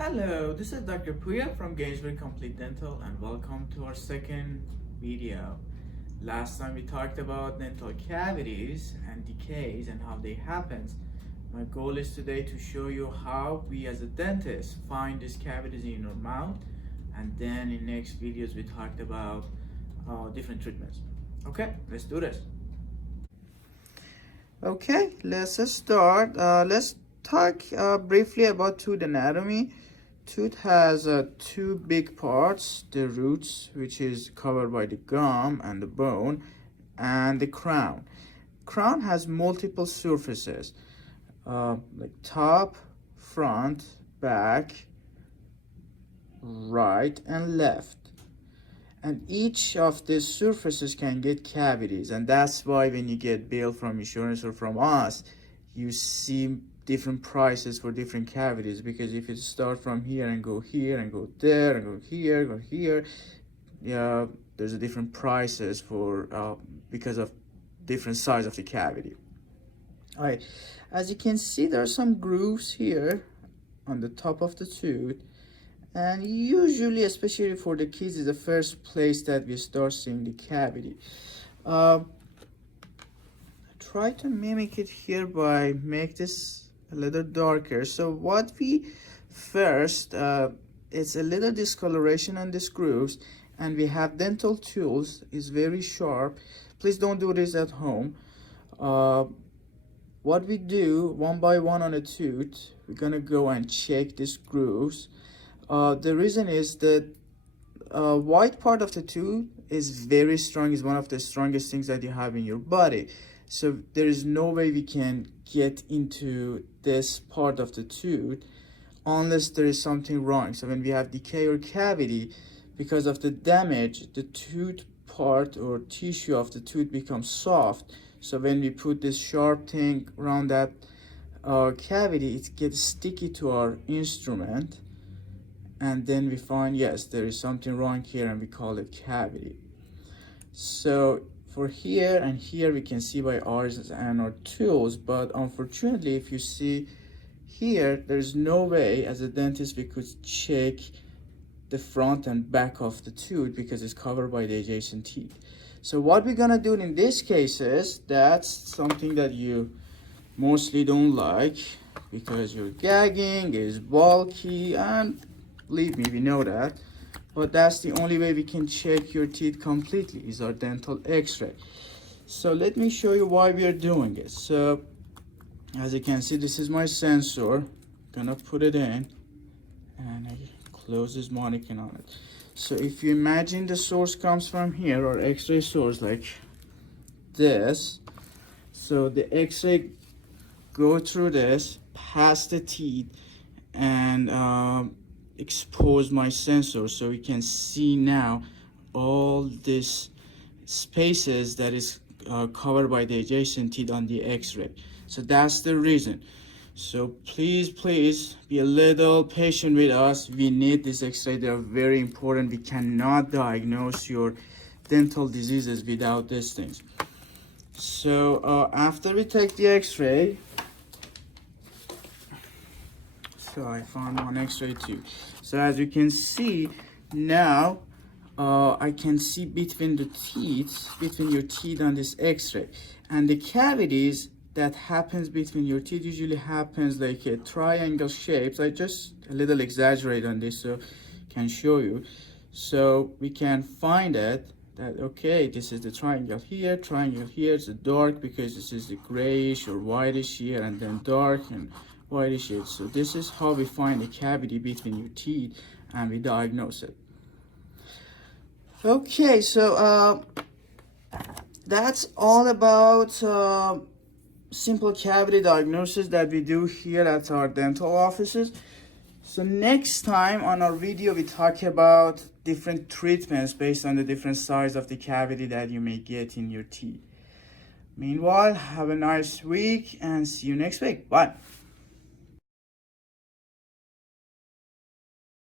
Hello, this is Dr. Puya from Gainesville Complete Dental and welcome to our second video. Last time we talked about dental cavities and decays and how they happen. My goal is today to show you how we as a dentist find these cavities in your mouth, and then in next videos we talked about different treatments. Okay, let's do this. Okay, let's start. Let's talk briefly about tooth anatomy. Tooth has two big parts: the roots, which is covered by the gum and the bone, and the crown. Crown has multiple surfaces, like top, front, back, right, and left. And each of these surfaces can get cavities, and that's why when you get bill from insurance or from us, you see different prices for different cavities, because if you start from here and go here and go there and go here, yeah, there's a different prices for because of different size of the cavity. All right, as you can see, there are some grooves here on the top of the tooth, and usually, especially for the kids, is the first place that we start seeing the cavity. Try to mimic it here by make this a little darker. So what we first, it's a little discoloration on these grooves, and we have dental tools, is very sharp. Please don't do this at home. What we do one by one on a tooth, we're gonna go and check these grooves. The reason is that white part of the tooth is very strong, is one of the strongest things that you have in your body. So there is no way we can get into this part of the tooth unless there is something wrong. So when we have decay or cavity, because of the damage, the tooth part or tissue of the tooth becomes soft. So when we put this sharp thing around that cavity, it gets sticky to our instrument, and then we find, yes, there is something wrong here, and we call it cavity. So for here and here, we can see by ours and our tools, but unfortunately, if you see here, there's no way as a dentist we could check the front and back of the tooth because it's covered by the adjacent teeth. So what we're gonna do in this case is, that's something that you mostly don't like because you're gagging, is bulky, and believe me, we know that. But that's the only way we can check your teeth completely, is our dental x-ray. So let me show you why we are doing it. So as you can see, this is my sensor. Gonna put it in, and I close this mannequin on it. So if you imagine the source comes from here, or x-ray source like this, so the x-ray go through this, past the teeth, and expose my sensor, so we can see now all these spaces that is covered by the adjacent teeth on the x-ray. So that's the reason. So please be a little patient with us. We need this x-ray. They are very important. We cannot diagnose your dental diseases without these things. So after we take the x-ray, so I found one x-ray too. So as you can see now, I can see between the teeth, between your teeth on this x-ray, and the cavities that happens between your teeth usually happens like a triangle shapes. I just a little exaggerate on this so I can show you. So we can find it that, okay, this is the triangle here, it's dark because this is the grayish or whitish here, and then dark and whitish here. So this is how we find the cavity between your teeth, and we diagnose it. Okay, so that's all about simple cavity diagnosis that we do here at our dental offices. So next time on our video, we talk about different treatments based on the different size of the cavity that you may get in your teeth. Meanwhile, have a nice week and see you next week. Bye.